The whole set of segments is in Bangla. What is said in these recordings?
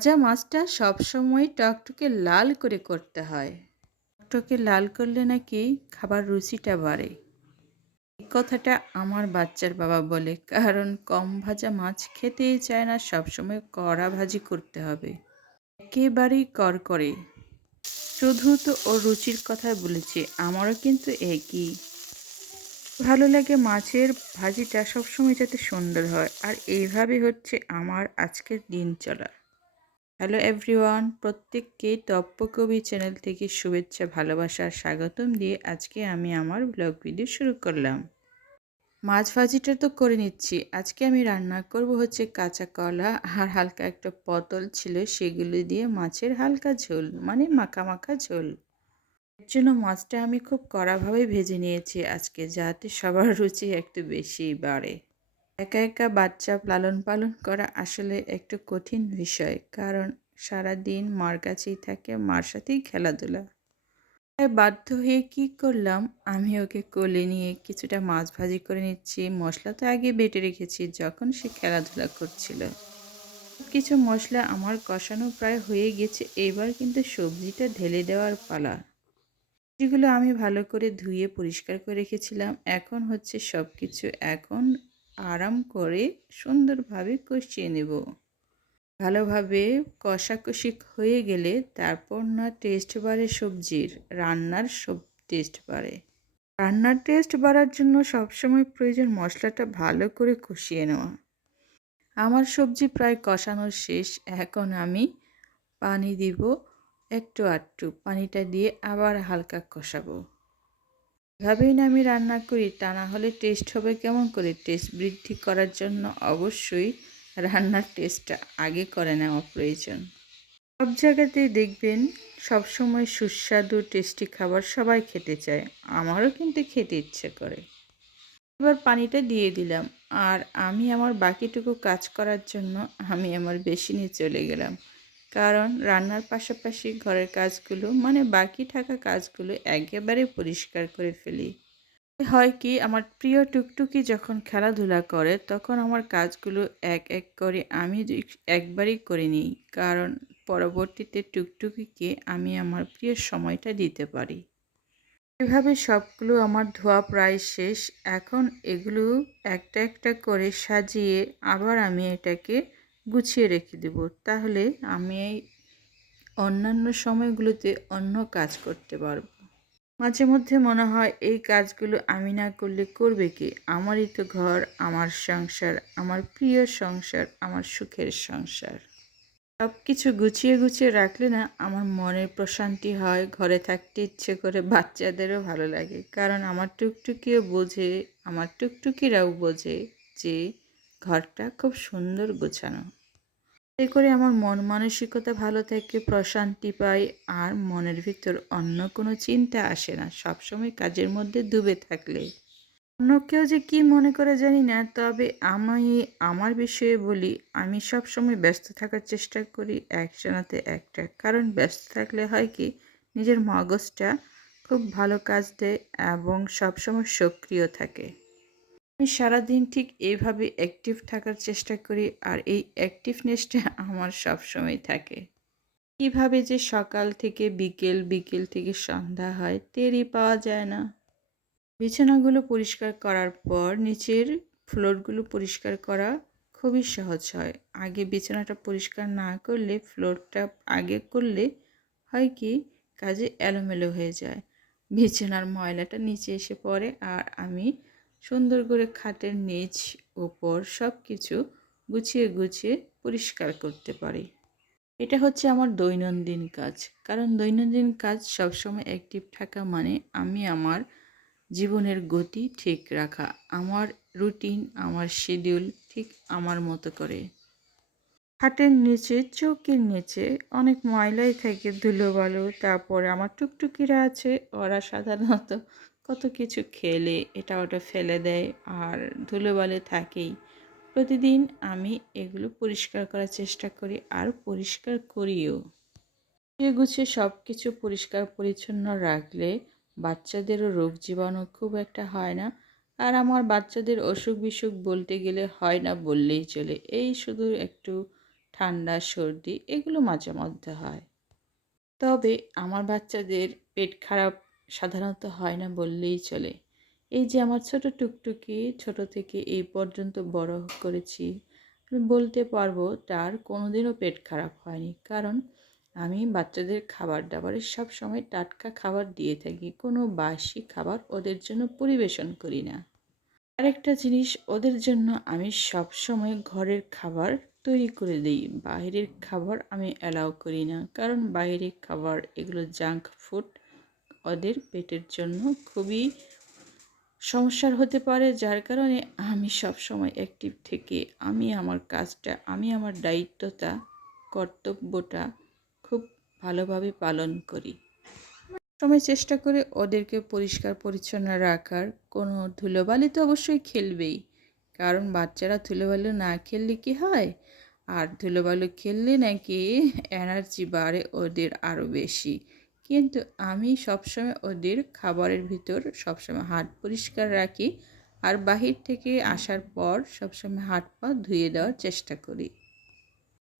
ভাজা মাছটা সবসময় টকটকে লাল করে করতে হয়। টকটকে লাল করলে নাকি খাবার রুচিটা বাড়ে। এই কথাটা আমার বাচ্চার বাবা বলে, কারণ কম ভাজা মাছ খেতেই চায় না, সবসময় কড়া ভাজি করতে হবে। একেবারেই করকরে। শুধু তো ওর রুচির কথা বলেছি, আমারও কিন্তু একই। ভালো লাগে মাছের ভাজিটা সবসময় যাতে সুন্দর হয়, আর এইভাবে হচ্ছে আমার আজকের দিন চলা। হ্যালো এভরিওয়ান, প্রত্যেককে তপ্পকবি চ্যানেল থেকে শুভেচ্ছা, ভালোবাসা আর স্বাগতম দিয়ে আজকে আমি আমার ব্লগ ভিডিও শুরু করলাম। মাছ ভাজিটা তো করে নিচ্ছি। আজকে আমি রান্না করব হচ্ছে কাঁচা কলা আর হালকা একটা পটল ছিল, সেগুলো দিয়ে মাছের হালকা ঝোল, মানে মাখা মাখা ঝোল। এর জন্য মাছটা আমি খুব কড়াভাবে ভেজে নিয়েছি আজকে, যাতে সবার রুচি একটু বেশি বাড়ে। একা একা বাচ্চা লালন পালন করা আসলে একটু কঠিন বিষয়, কারণ সারাদিন মার কাছেই থাকে, মার সাথেই খেলাধুলা। তাই বাধ্য হয়ে কি করলাম, আমি ওকে কোলে নিয়ে কিছুটা মাছ ভাজি করে নিচ্ছি। মশলা তো আগে বেটে রেখেছি যখন সে খেলাধুলা করছিল। কিছু মশলা আমার কষানো প্রায় হয়ে গেছে, এবার কিন্তু সবজিটা ঢেলে দেওয়ার পালা। যেগুলো আমি ভালো করে ধুয়ে পরিষ্কার করে রেখেছিলাম, এখন হচ্ছে সব কিছু এখন আরাম করে সুন্দরভাবে কষিয়ে নেব। ভালোভাবে কষাকষি হয়ে গেলে তারপর না টেস্ট বাড়ে সবজির, রান্নার সব টেস্ট বাড়ে। রান্নার টেস্ট বাড়ার জন্য সবসময় প্রয়োজন মশলাটা ভালো করে কষিয়ে নেওয়া। আমার সবজি প্রায় কষানো শেষ, এখন আমি পানি দিব একটু আধটু। পানিটা দিয়ে আবার হালকা কষাবো। এভাবেই না আমি রান্না করি, তা না হলে টেস্ট হবে কেমন করে? টেস্ট বৃদ্ধি করার জন্য অবশ্যই রান্নার টেস্টটা আগে করে নেওয়া প্রয়োজন। সব জায়গাতেই দেখবেন সবসময় সুস্বাদু টেস্টি খাবার সবাই খেতে চায়, আমারও কিন্তু খেতে ইচ্ছে করে। এবার পানিটা দিয়ে দিলাম, আর আমি আমার বাকিটুকু কাজ করার জন্য আমি আমার বেসিনে চলে গেলাম, কারণ রান্নার পাশাপাশি ঘরের কাজগুলো, মানে বাকি থাকা কাজগুলো একেবারে পরিষ্কার করে ফেলি। হয় কি, আমার প্রিয় টুকটুকি যখন খেলাধুলা করে তখন আমার কাজগুলো এক এক করে আমি একবারই করে নিই, কারণ পরবর্তীতে টুকটুকিকে আমি আমার প্রিয় সময়টা দিতে পারি। এভাবে সবগুলো আমার ধোয়া প্রায় শেষ। এখন এগুলো একটা একটা করে সাজিয়ে আবার আমি এটাকে গুছিয়ে রেখে দেব, তাহলে আমি এই অন্যান্য সময়গুলোতে অন্য কাজ করতে পারবো। মাঝে মধ্যে মনে হয় এই কাজগুলো আমি না করলে করবে কে? আমারই তো ঘর, আমার সংসার, আমার প্রিয় সংসার, আমার সুখের সংসার। সব কিছু গুছিয়ে গুছিয়ে রাখলে না আমার মনের প্রশান্তি হয়, ঘরে থাকতে ইচ্ছে করে, বাচ্চাদেরও ভালো লাগে, কারণ আমার টুকটুকিও বোঝে, আমার টুকটুকিরাও বোঝে যে ঘরটা খুব সুন্দর গোছানো। এতে করে আমার মন মানসিকতা ভালো থাকে, প্রশান্তি পাই, আর মনের ভিতর অন্য কোনো চিন্তা আসে না সবসময় কাজের মধ্যে ডুবে থাকলে। অন্য কেউ যে কী মনে করে জানি না, তবে আমি আমার বিষয়ে বলি, আমি সবসময় ব্যস্ত থাকার চেষ্টা করি একজনাতে একটা, কারণ ব্যস্ত থাকলে হয় কি, নিজের মগজটা খুব ভালো কাজ দেয় এবং সবসময় সক্রিয় থাকে। আমি সারাদিন ঠিক এইভাবে অ্যাক্টিভ থাকার চেষ্টা করি, আর এই অ্যাক্টিভনেসটা আমার সবসময় থাকে। কীভাবে যে সকাল থেকে বিকেল, বিকেল থেকে সন্ধ্যা হয় টেরই পাওয়া যায় না। বিছানাগুলো পরিষ্কার করার পর নিচের ফ্লোরগুলো পরিষ্কার করা খুবই সহজ হয়। আগে বিছানাটা পরিষ্কার না করলে, ফ্লোরটা আগে করলে হয় কি, কাজে এলোমেলো হয়ে যায়, বিছানার ময়লাটা নিচে এসে পড়ে, আর আমি সুন্দর করে খাটের নিচ ওপর সব কিছু গুছিয়ে গুছিয়ে পরিষ্কার করতে পারি। এটা হচ্ছে আমার দৈনন্দিন কাজ, কারণ দৈনন্দিন কাজ সবসময় অ্যাক্টিভ থাকা মানে আমি আমার জীবনের গতি ঠিক রাখা, আমার রুটিন, আমার শিডিউল ঠিক আমার মতো করে। খাটের নিচে, চৌকির নিচে অনেক ময়লাই থাকে, ধুলোবালু। তারপরে আমার টুকটুকিরা আছে, ওরা সাধারণত কত কিছু খেলে এটা ওটা ফেলে দেয়, আর ধুলোবালি থাকেই। প্রতিদিন আমি এগুলো পরিষ্কার করার চেষ্টা করি, আর পরিষ্কার করিও। গুছিয়ে গুছিয়ে সব কিছু পরিষ্কার পরিচ্ছন্ন রাখলে বাচ্চাদেরও রোগ জীবাণু খুব একটা হয় না। আর আমার বাচ্চাদের অসুখ বিসুখ বলতে গেলে হয় না বললেই চলে, এই শুধু একটু ঠান্ডা সর্দি এগুলো মাঝে মধ্যে হয়। তবে আমার বাচ্চাদের পেট খারাপ সাধারণত হয় না বললেই চলে। এই যে আমার ছোট টুকটুকি ছোট থেকে এই পর্যন্ত বড় করেছি, আমি বলতে পারবো তার কোনোদিনও পেট খারাপ হয়নি। কারণ আমি বাচ্চাদের খাবার দাবারে সবসময় টাটকা খাবার দিয়ে থাকি, কোনো বাসি খাবার ওদের জন্য পরিবেশন করি না। আরেকটা জিনিস, ওদের জন্য আমি সবসময় ঘরের খাবার তৈরি করে দিই, বাইরের খাবার আমি অ্যালাউ করি না। কারণ বাইরের খাবার এগুলো জাঙ্ক ফুড ওদের পেটের জন্য খুবই সমস্যার হতে পারে, যার কারণে আমি সবসময় অ্যাক্টিভ থেকে আমি আমার কাজটা, আমি আমার দায়িত্বটা, কর্তব্যটা খুব ভালোভাবে পালন করি। সময় চেষ্টা করে ওদেরকে পরিষ্কার পরিচ্ছন্ন রাখার। কোনো ধুলোবালি তো অবশ্যই খেলবেই, কারণ বাচ্চারা ধুলোবালি না খেললে কি হয়, আর ধুলোবালি খেললে নাকি এনার্জি বাড়ে ওদের আরও বেশি। কিন্তু আমি সবসময় ওদের খাবারের ভিতর সবসময় হাত পরিষ্কার রাখি, আর বাহির থেকে আসার পর সবসময় হাত পা ধুয়ে দেওয়ার চেষ্টা করি।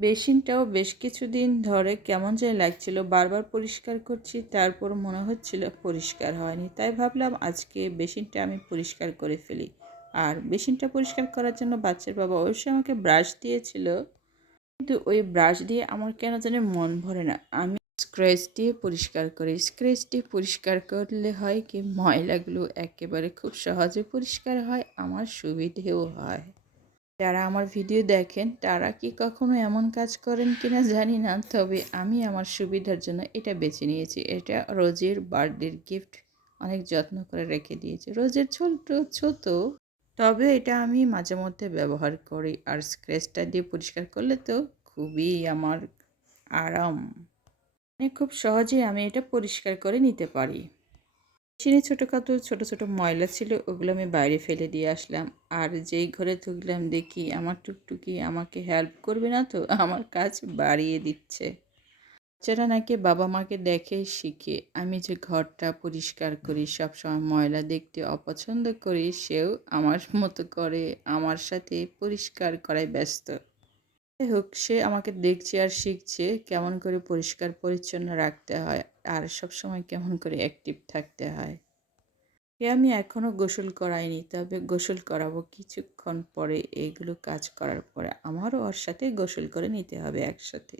বেসিনটাও বেশ কিছুদিন ধরে কেমন যেন লাগছিল, বারবার পরিষ্কার করছি তারপর মনে হচ্ছিল পরিষ্কার হয়নি, তাই ভাবলাম আজকে বেসিনটা আমি পরিষ্কার করে ফেলি। আর বেসিনটা পরিষ্কার করার জন্য বাচ্চার বাবা অবশ্যই আমাকে ব্রাশ দিয়েছিল, কিন্তু ওই ব্রাশ দিয়ে আমার কেন জানি মন ভরে না। আমি স্ক্র্যাচ দিয়ে পরিষ্কার করি। স্ক্র্যাচ দিয়ে পরিষ্কার করলে হয় কি, ময়লাগুলো একেবারে খুব সহজে পরিষ্কার হয়, আমার সুবিধেও হয়। যারা আমার ভিডিও দেখেন তারা কি কখনো এমন কাজ করেন কিনা জানি না, তবে আমি আমার সুবিধার জন্য এটা বেছে নিয়েছি। এটা রোজের বার্থডের গিফট, অনেক যত্ন করে রেখে দিয়েছি। রোজের ছোট ছোট, তবে এটা আমি মাঝে মধ্যে ব্যবহার করি। আর স্ক্র্যাচটা দিয়ে পরিষ্কার করলে তো খুবই আমার আরাম, মানে খুব সহজেই আমি এটা পরিষ্কার করে নিতে পারি। মেশিনে ছোটোখাটো ছোটো ছোটো ময়লা ছিল, ওগুলো আমি বাইরে ফেলে দিয়ে আসলাম। আর যেই ঘরে ঢুকলাম দেখি আমার টুকটুকি আমাকে হেল্প করবে না তো, আমার কাজ বাড়িয়ে দিচ্ছে। বাচ্চারা নাকি বাবা মাকে দেখে শিখে। আমি যে ঘরটা পরিষ্কার করি, সবসময় ময়লা দেখতে অপছন্দ করি, সেও আমার মতো করে আমার সাথে পরিষ্কার করায় ব্যস্ত। যাই হোক, সে আমাকে দেখছে আর শিখছে কেমন করে পরিষ্কার পরিচ্ছন্ন রাখতে হয়, আর সবসময় কেমন করে অ্যাক্টিভ থাকতে হয়। আমি এখনও গোসল করাইনি, তবে গোসল করাবো কিছুক্ষণ পরে। এইগুলো কাজ করার পরে আমারও ওর সাথে গোসল করে নিতে হবে একসাথে।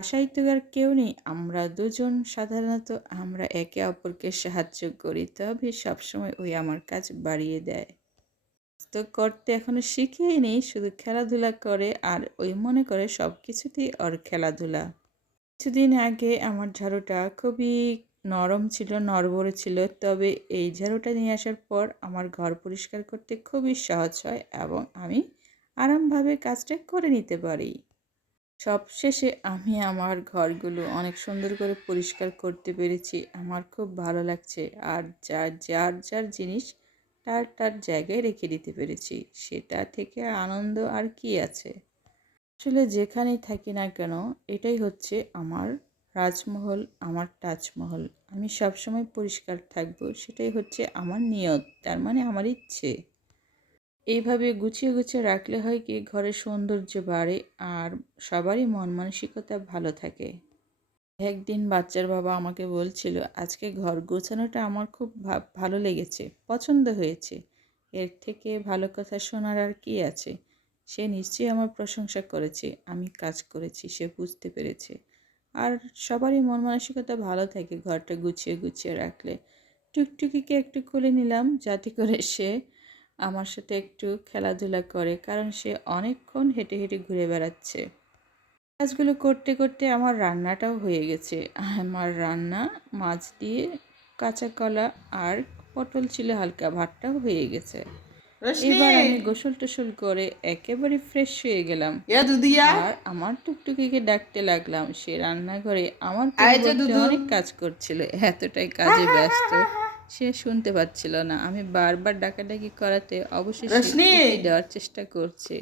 বাসায় তো আর কেউ নেই, আমরা দুজন সাধারণত আমরা একে অপরকে সাহায্য করি, তবে সবসময় ওই আমার কাজ বাড়িয়ে দেয়। তো করতে এখনো শিখেই নেই, শুধু খেলাধুলা করে, আর ওই মনে করে সব কিছুতেই ওর খেলাধুলা। কিছুদিন আগে আমার ঝাড়ুটা খুবই নরম ছিল, নড়বড়ে ছিল, তবে এই ঝাড়ুটা নিয়ে আসার পর আমার ঘর পরিষ্কার করতে খুবই সহজ হয় এবং আমি আরামভাবে কাজটা করে নিতে পারি। সবশেষে আমি আমার ঘরগুলো অনেক সুন্দর করে পরিষ্কার করতে পেরেছি, আমার খুব ভালো লাগছে। আর যার যার যার জিনিস তার তার জায়গায় রেখে দিতে পেরেছি, সেটা থেকে আনন্দ আর কি আছে। আসলে যেখানেই থাকি না কেন, এটাই হচ্ছে আমার রাজমহল, আমার তাজমহল। আমি সবসময় পরিষ্কার থাকবো, সেটাই হচ্ছে আমার নিয়ত, তার মানে আমার ইচ্ছে। এইভাবে গুছিয়ে গুছিয়ে রাখলে হয় কি, ঘরের সৌন্দর্য বাড়ে আর সবারই মন মানসিকতা ভালো থাকে। একদিন বাচ্চার বাবা আমাকে বলছিল, আজকে ঘর গোছানোটা আমার খুব ভালো লেগেছে, পছন্দ হয়েছে। এর থেকে ভালো কথা শোনার আর কি আছে। সে নিশ্চয়ই আমার প্রশংসা করেছে, আমি কাজ করেছি, সে বুঝতে পেরেছে। আর সবারই মন মানসিকতা ভালো থাকে ঘরটা গুছিয়ে গুছিয়ে রাখলে। টুকটুকিকে একটু কোলে নিলাম যাতে করে সে আমার সাথে একটু খেলাধুলা করে, কারণ সে অনেকক্ষণ হেঁটে হেঁটে ঘুরে বেড়াচ্ছে। কাজগুলো করতে করতে আমার রান্নাটাও হয়ে গেছে। আমার রান্না মাছ দিয়ে কাঁচা কলা আর পটল ছিল হালকা, ভাতটাও হয়ে গেছে। এবার আমি গোসল টোসল করে একেবারে ফ্রেশ হয়ে গেলাম আর আমার টুকটুকিকে ডাকতে লাগলাম। সে রান্নাঘরে আমার পরিবর্তে অনেক কাজ করছিল, এতটাই কাজে ব্যস্ত সে শুনতে পাচ্ছিল না। আমি বারবার ডাকাডাকি করাতে অবশ্যই সে দেওয়ার চেষ্টা করছে।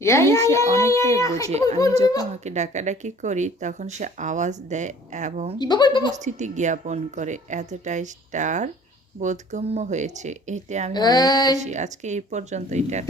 সে অনেকটাই বোঝে, আমি যখন ওকে ডাকাডাকি করি তখন সে আওয়াজ দেয় এবং উপস্থিতি জ্ঞাপন করে, এতটাই তার বোধগম্য হয়েছে। এতে আমি অনেক খুশি। আজকে এই পর্যন্ত। এটা